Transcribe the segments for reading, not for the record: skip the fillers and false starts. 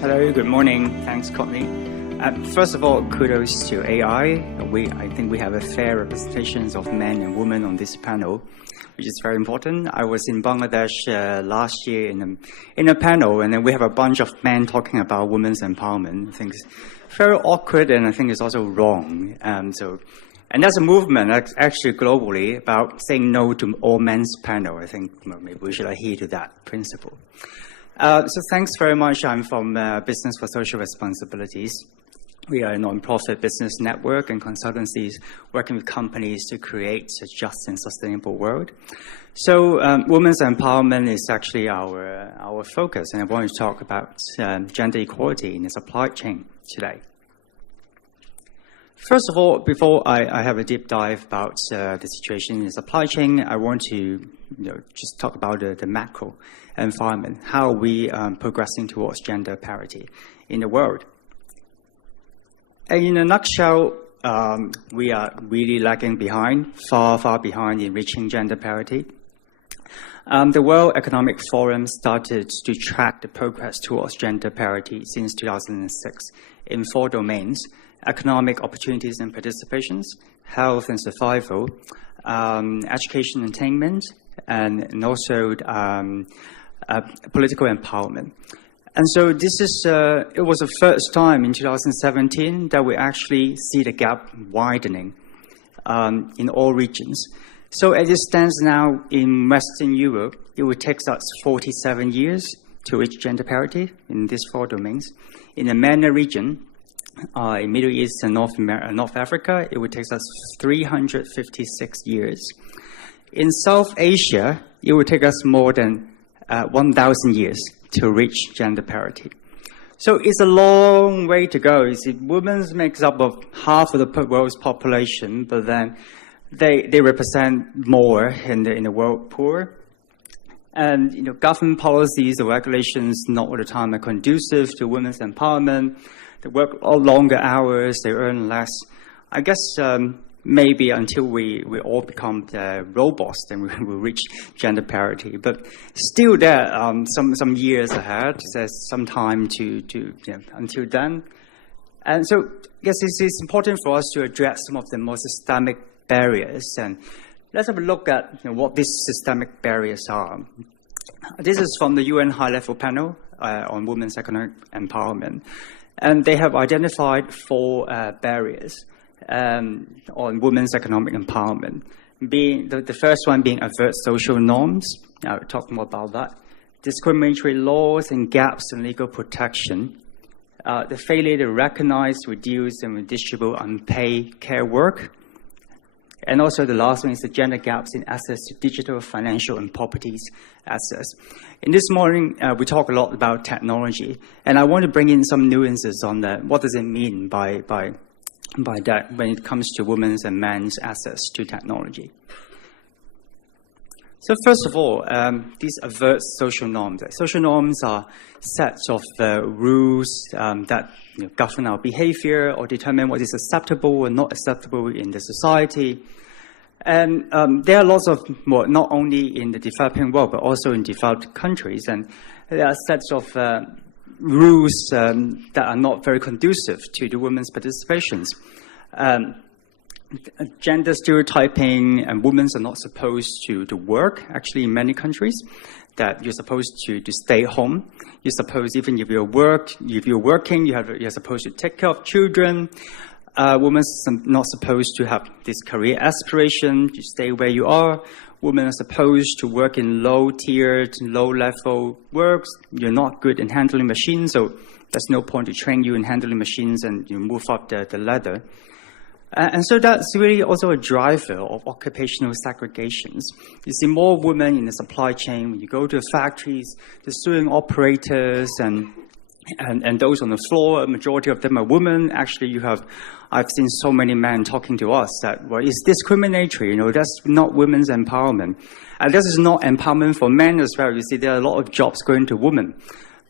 Hello, good morning. Thanks, Courtney. First of all, kudos to AI. I think we have a fair representation of men and women on this panel, which is very important. I was in Bangladesh last year in a panel, and then we have a bunch of men talking about women's empowerment. I think it's very awkward, and I think it's also wrong. And there's a movement actually globally about saying no to all men's panel. I think maybe we should adhere to that principle. So thanks very much. I'm from Business for Social Responsibilities. We are a non-profit business network and consultancies working with companies to create a just and sustainable world. So women's empowerment is actually our focus, and I want to talk about gender equality in the supply chain today. First of all, before I have a deep dive about the situation in the supply chain, I want to just talk about the macro environment, how we are progressing towards gender parity in the world. And in a nutshell, we are really lagging behind, far behind in reaching gender parity. The World Economic Forum started to track the progress towards gender parity since 2006 in 4 domains: economic opportunities and participations, health and survival, education and attainment, and also political empowerment. And so this is, it was the first time in 2017 that we actually see the gap widening in all regions. So as it stands now in Western Europe, it would take us 47 years to reach gender parity in these 4 domains. In the MENA region, in Middle East and North Africa, it would take us 356 years. In South Asia, it would take us more than 1,000 years to reach gender parity. So it's a long way to go. You see, women makes up of half of the world's population, but then they represent more in the world poor. And government policies or regulations not all the time are conducive to women's empowerment. They work longer hours, they earn less. I guess maybe until we all become robots, then we will reach gender parity. But still there, some years ahead, there's some time to until then. And so I guess it's important for us to address some of the more systemic barriers. And let's have a look at what these systemic barriers are. This is from the UN High-Level Panel on Women's Economic Empowerment. And they have identified 4 barriers on women's economic empowerment. The first one being avert social norms. I'll talk more about that. Discriminatory laws and gaps in legal protection. The failure to recognize, reduce, and redistribute unpaid care work. And also the last one is the gender gaps in access to digital, financial, and properties access. In this morning, we talk a lot about technology, and I want to bring in some nuances on that. What does it mean by that when it comes to women's and men's access to technology? So first of all, these avert social norms. Social norms are sets of rules that govern our behavior or determine what is acceptable or not acceptable in the society. And there are lots of, well, not only in the developing world, but also in developed countries. And there are sets of rules that are not very conducive to the women's participations. Gender stereotyping, and women are not supposed to work, actually, in many countries, that you're supposed to stay home. You're supposed, even if you're working, you're supposed to take care of children. Women are not supposed to have this career aspiration to stay where you are. Women are supposed to work in low-tiered, low-level works. You're not good in handling machines, so there's no point to train you in handling machines and you move up the ladder. And so that's really also a driver of occupational segregations. You see more women in the supply chain. When you go to factories, the sewing operators and those on the floor, a majority of them are women. Actually, I've seen so many men talking to us that, well, it's discriminatory, that's not women's empowerment. And this is not empowerment for men as well. You see, there are a lot of jobs going to women.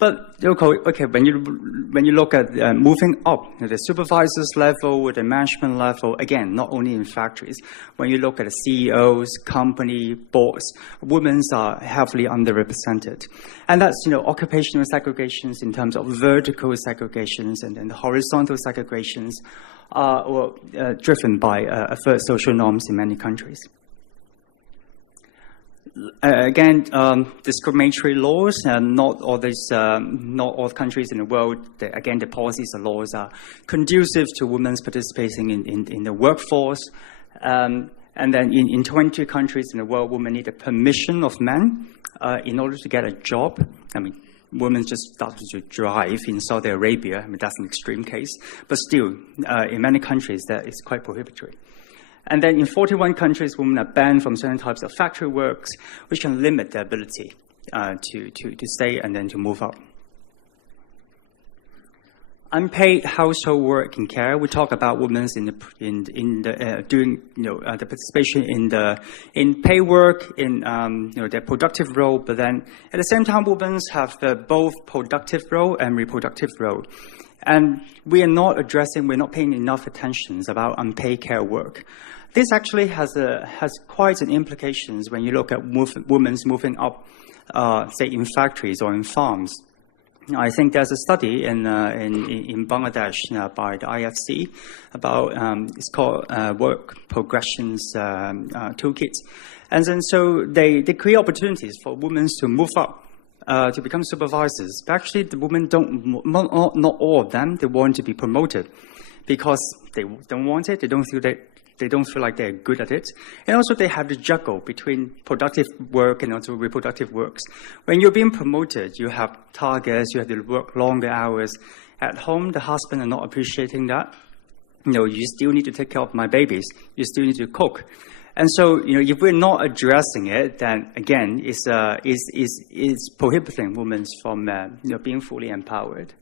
But okay, when you look at moving up, the supervisors level, the management level, again, not only in factories. When you look at the CEOs, company boards, women are heavily underrepresented, and that's occupational segregations in terms of vertical segregations and then the horizontal segregations are driven by first social norms in many countries. Again, discriminatory laws, and not all countries in the world. Again, the policies and laws are conducive to women's participating in the workforce. And then in 20 countries in the world, women need the permission of men in order to get a job. I mean, women just started to drive in Saudi Arabia. I mean, that's an extreme case, but still, in many countries, that is quite prohibitory. And then in 41 countries, women are banned from certain types of factory works, which can limit their ability to stay and then to move up. Unpaid household work and care. We talk about women's doing the participation in pay work in their productive role, but then at the same time, women have both productive role and reproductive role. And we're not paying enough attention about unpaid care work. This actually has quite an implications when you look at women's moving up, say in factories or in farms. I think there's a study in Bangladesh by the IFC about it's called Work Progressions Toolkit, and then so they create opportunities for women to move up. To become supervisors. But actually, the women not all of them, they want to be promoted because they don't want it, they don't feel like they're good at it. And also they have to juggle between productive work and also reproductive works. When you're being promoted, you have targets, you have to work longer hours. At home, the husband are not appreciating that. You still need to take care of my babies. You still need to cook. And so, if we're not addressing it, then again, it's prohibiting women from being fully empowered.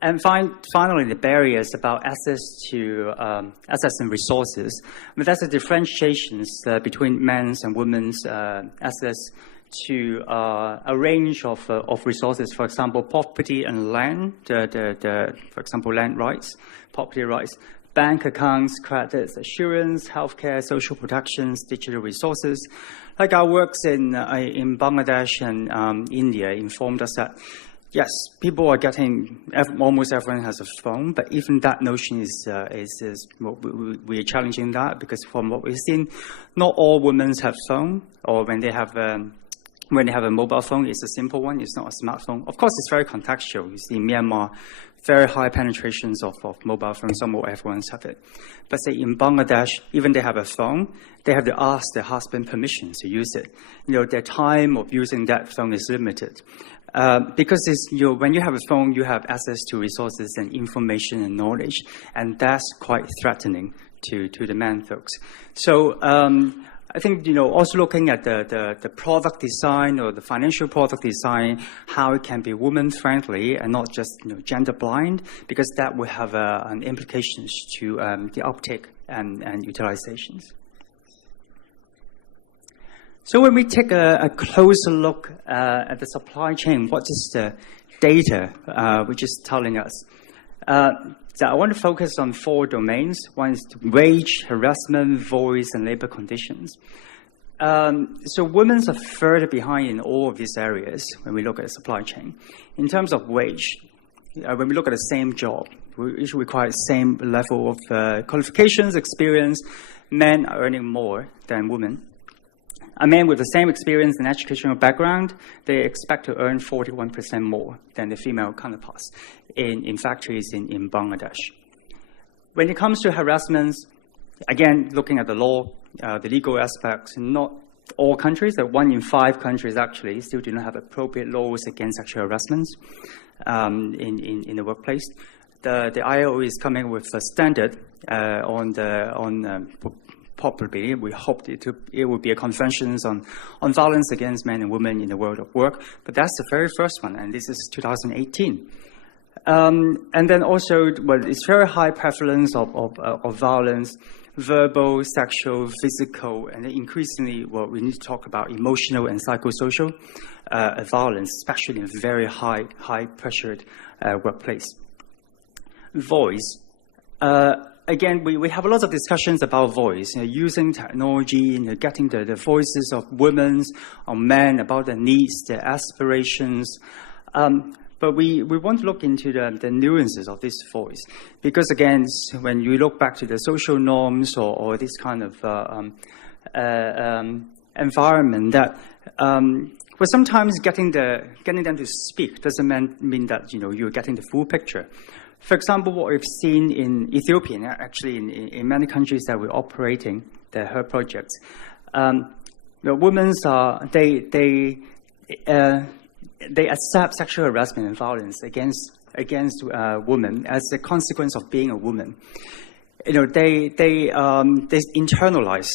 And finally, the barriers about access and resources. I mean, that's the differentiations between men's and women's access to a range of resources. For example, property and land. For example, land rights, property rights. Bank accounts, credits, assurance, healthcare, social protections, digital resources. Like our works in Bangladesh and India informed us that, yes, people are almost everyone has a phone, but even that notion we're challenging that because from what we've seen, not all women have phone, or when they have a mobile phone, it's a simple one, it's not a smartphone. Of course, it's very contextual. You see in Myanmar, very high penetrations of mobile phones, almost everyone have it. But say in Bangladesh, even they have a phone, they have to ask their husband permission to use it. Their time of using that phone is limited. Because when you have a phone, you have access to resources and information and knowledge, and that's quite threatening to the men folks. So I think, also looking at the product design or the financial product design, how it can be woman-friendly and not just, gender blind, because that will have an implications to the uptake and utilizations. So when we take a closer look at the supply chain, what is the data which is telling us? So I want to focus on 4 domains. One is wage, harassment, voice, and labor conditions. So women are further behind in all of these areas when we look at the supply chain. In terms of wage, when we look at the same job, we usually require the same level of qualifications, experience. Men are earning more than women. A man with the same experience and educational background, they expect to earn 41% more than the female counterparts in factories in Bangladesh. When it comes to harassments, again, looking at the law, the legal aspects, not all countries, 1 in 5 countries actually still do not have appropriate laws against sexual harassments in the workplace. The ILO is coming with a standard probably, we hope it will be a convention on violence against men and women in the world of work, but that's the very first one, and this is 2018. And then also, it's very high prevalence of violence verbal, sexual, physical, and increasingly, we need to talk about emotional and psychosocial violence, especially in a very high-pressured workplace. Voice. Again, we have a lot of discussions about voice, using technology, getting the voices of women or men about their needs, their aspirations. But we want to look into the nuances of this voice. Because again, when you look back to the social norms or this kind of environment, that well, sometimes getting them to speak doesn't mean that you're getting the full picture. For example, what we've seen in Ethiopia, and actually in many countries that we're operating, the HERProject, women they accept sexual harassment and violence against women as a consequence of being a woman. They internalize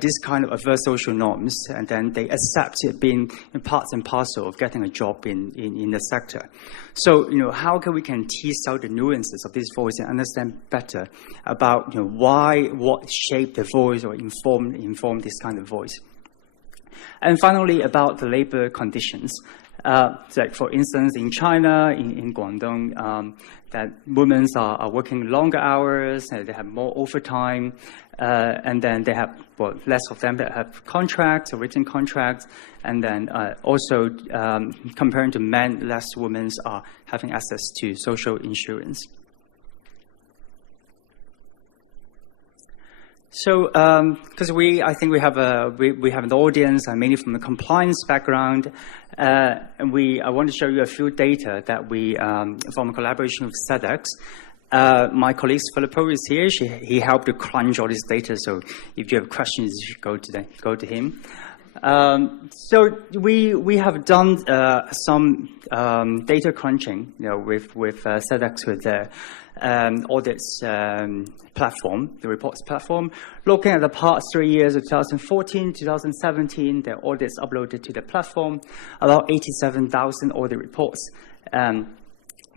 this kind of adverse social norms, and then they accept it being parts and parcel of getting a job in the sector. So, how can we tease out the nuances of this voice and understand better about what shaped the voice or inform this kind of voice. And finally, about the labor conditions. Like for instance, in China, in Guangdong, that women are working longer hours, they have more overtime, and then they have, less of them that have contracts or written contracts, and then also comparing to men, less women are having access to social insurance. So, because I think we have an audience, mainly from the compliance background, and I want to show you a few data that we, from a collaboration with SEDEX. My colleague Filippo is here. He helped to crunch all this data. So, if you have questions, you should go to him. So we have done some data crunching, with SEDEX, with the audits platform, the reports platform, looking at the past 3 years of 2014, 2017, the audits uploaded to the platform, about 87,000 audit reports,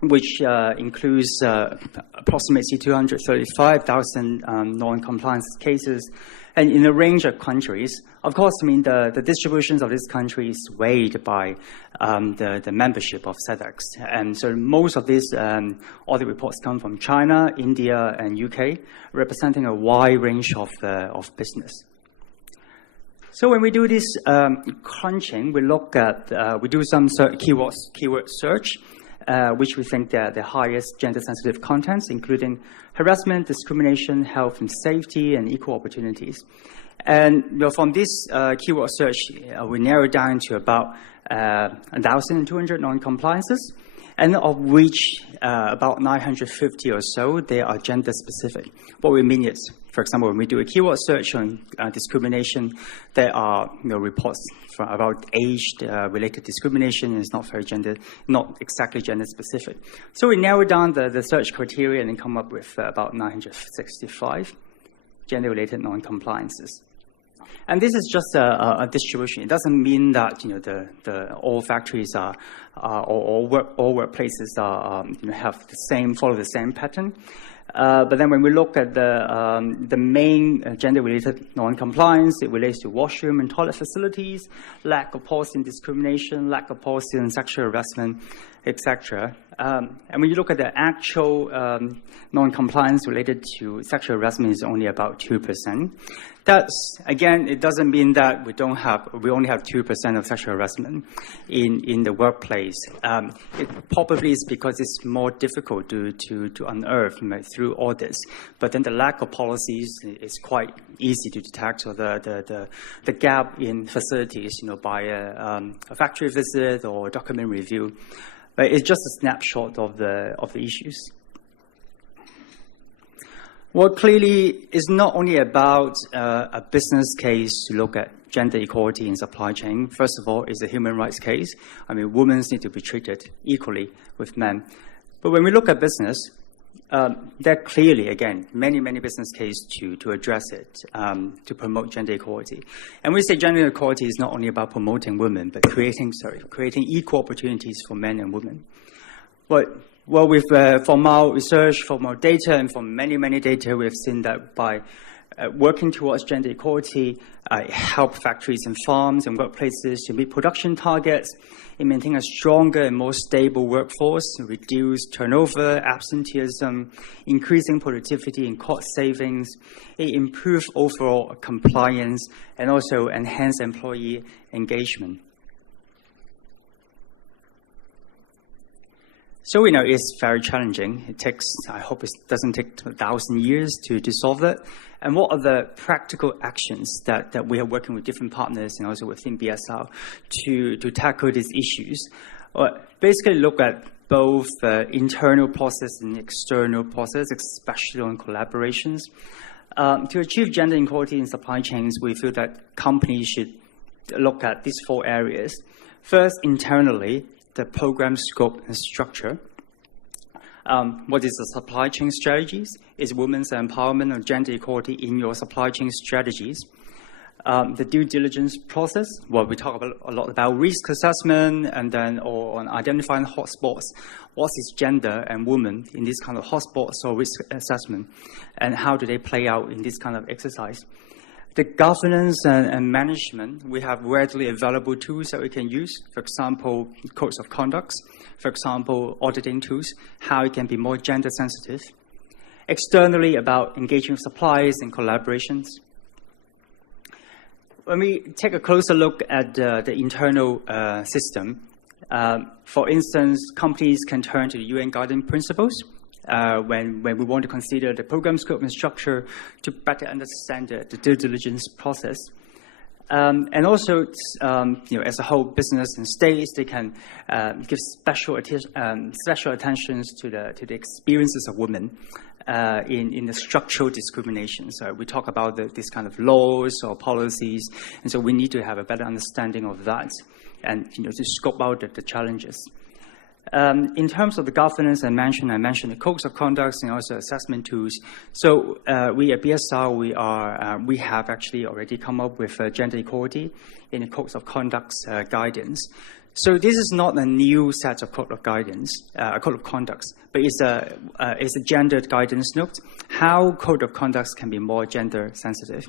which includes approximately 235,000 non-compliance cases, and in a range of countries. Of course, the distributions of this country is weighed by the membership of SEDEX. And so most of these audit reports come from China, India, and UK, representing a wide range of business. So when we do this crunching, we do some keyword search, which we think are the highest gender-sensitive contents, including harassment, discrimination, health and safety, and equal opportunities. And from this keyword search, we narrowed down to about 1,200 non-compliances, and of which about 950 or so, they are gender-specific. What we mean is, for example, when we do a keyword search on discrimination, there are reports about age-related discrimination, and it's not exactly gender-specific. So we narrow down the search criteria and then come up with about 965 gender-related non-compliances. And this is just a distribution. It doesn't mean that all factories or all workplaces follow the same pattern. But then when we look at the main gender-related non-compliance, it relates to washroom and toilet facilities, lack of policy and discrimination, lack of policy and sexual harassment, etc. And when you look at the actual non-compliance related to sexual harassment, is only about 2%. That's, again, it doesn't mean that we only have 2% of sexual harassment in the workplace. It probably is because it's more difficult to unearth through audits. But then the lack of policies is quite easy to detect, or the gap in facilities, by a factory visit or document review. But it's just a snapshot of the issues. Well, clearly, it's not only about a business case to look at gender equality in supply chain. First of all, it's a human rights case. Women need to be treated equally with men. But when we look at business, there are clearly, again, many business cases to address it, to promote gender equality. And we say gender equality is not only about promoting women, but creating equal opportunities for men and women. From our research, from our data, and from many data, we have seen that by working towards gender equality, help factories and farms and workplaces to meet production targets, it maintain a stronger and more stable workforce, reduce turnover, absenteeism, increasing productivity and cost savings, it improve overall compliance, and also enhance employee engagement. So we know it's very challenging. It takes, I hope it doesn't take 1,000 years to solve it. And what are the practical actions that we are working with different partners and also within BSR to tackle these issues? Basically look at both internal process and external process, especially on collaborations. To achieve gender equality in supply chains, we feel that companies should look at these 4 areas. First, internally, the program scope and structure. What is the supply chain strategies? Is women's empowerment or gender equality in your supply chain strategies? The due diligence process, well, we talk a lot about risk assessment and then on identifying hotspots. What is gender and women in this kind of hotspots or risk assessment? And how do they play out in this kind of exercise? The governance and management, we have readily available tools that we can use. For example, codes of conduct. For example, auditing tools, how it can be more gender sensitive. Externally, about engaging with suppliers and collaborations. When we take a closer look at the internal system, for instance, companies can turn to the UN Guiding Principles when we want to consider the program scope and structure to better understand the due diligence process. And also, as a whole, business and states, they can give special attention to the experiences of women in the structural discrimination. So we talk about this kind of laws or policies, and so we need to have a better understanding of that, and to scope out the challenges. In terms of the governance and management, I mentioned the codes of conduct and also assessment tools. So we at BSR, we have actually already come up with gender equality in the codes of conduct guidance. So this is not a new set of code of guidance, code of conduct, but it's a gendered guidance note, how code of conduct can be more gender sensitive.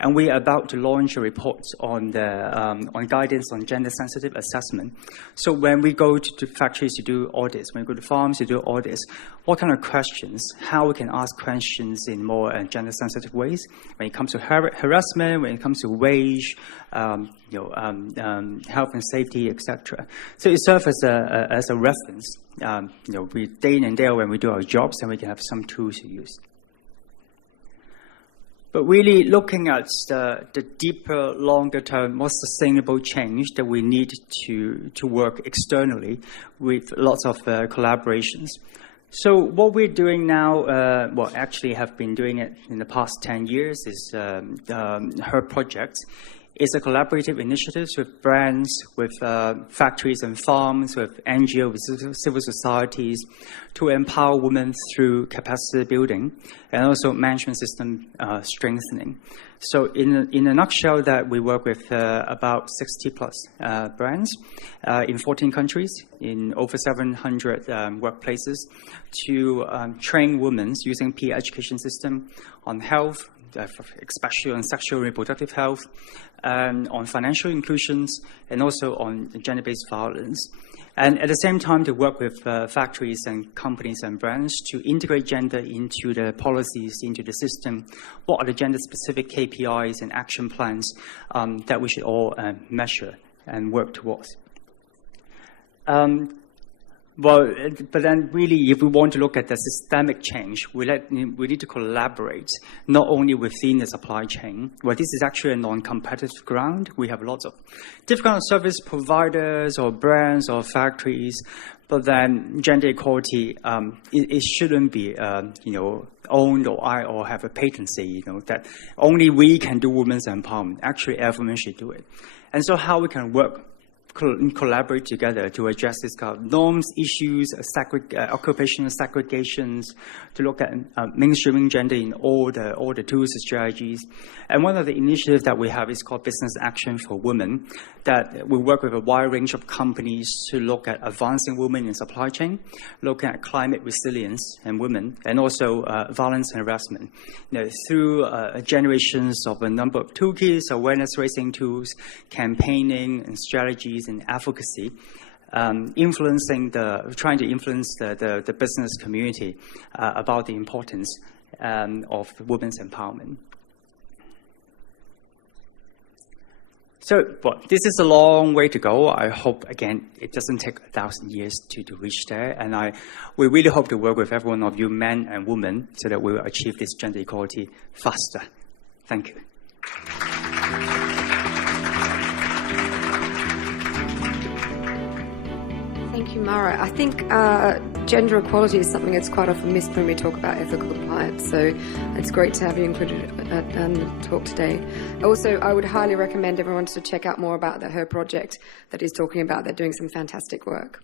And we are about to launch a report on guidance on gender-sensitive assessment. So when we go to factories to do audits, when we go to farms to do audits, what kind of questions, how we can ask questions in more gender-sensitive ways when it comes to harassment, when it comes to wage, health and safety, etc. So it serves as a reference. We day in and day out when we do our jobs, and we can have some tools to use. But really looking at the deeper, longer-term, more sustainable change that we need to work externally with lots of collaborations. So what we're doing now, well, actually have been doing it in the past 10 years, is HERProject. It's a collaborative initiative with brands, with factories and farms, with NGOs, with civil societies, to empower women through capacity building and also management system strengthening. So in a nutshell, that we work with about 60 plus brands in 14 countries, in over 700 workplaces, to train women using peer education system on health, especially on sexual and reproductive health, on financial inclusions, and also on gender-based violence. And at the same time, to work with factories and companies and brands to integrate gender into the policies, into the system. What are the gender-specific KPIs and action plans that we should all measure and work towards? Well, but then really, if we want to look at the systemic change, we need to collaborate, not only within the supply chain. Well, this is actually a non-competitive ground. We have lots of different kind of service providers or brands or factories, but then gender equality, it shouldn't be, owned or have a patency, that only we can do women's empowerment. Actually, everyone should do it. And so how we can work collaborate together to address this kind of norms, issues, occupational segregations, to look at mainstreaming gender in all the tools and strategies. And one of the initiatives that we have is called Business Action for Women, that we work with a wide range of companies to look at advancing women in supply chain, looking at climate resilience and women, and also violence and harassment. Through generations of a number of toolkits, awareness raising tools, campaigning and strategies and advocacy, trying to influence the business community about the importance of women's empowerment. So, this is a long way to go. I hope, again, it doesn't take 1,000 years to reach there. And we really hope to work with every one of you, men and women, so that we will achieve this gender equality faster. Thank you. Thank you, Marat. I think gender equality is something that's quite often missed when we talk about ethical compliance. So it's great to have you included in the talk today. Also, I would highly recommend everyone to check out more about the HERProject that he's talking about. They're doing some fantastic work.